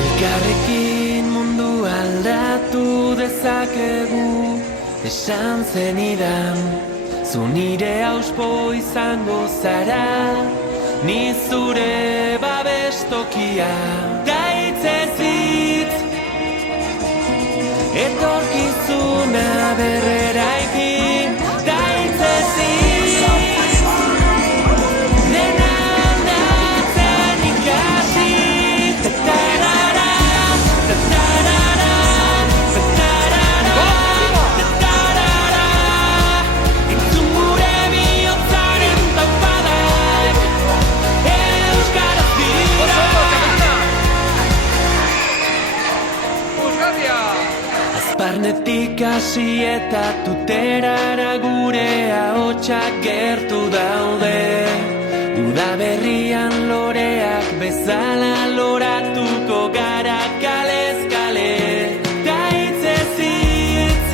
Elkarrekin mundu aldatu dezakegu, esan zenidan, zu nire auspo izango zara, ni zure babestokia. Daitzez hitz, etorkizuna berreraikin. Daitzez hitz, dena aldatzen ikasi. Tatarara, tatarara, tatarara, tatarara. Entzun gure bihotzaren taupadak, euskaraz dira. Azparnetik hasi eta tuterara gure ahotsak gertu daude. Udaberrian loreak bezala loratuko gara kalez kale. Daitzez hitz,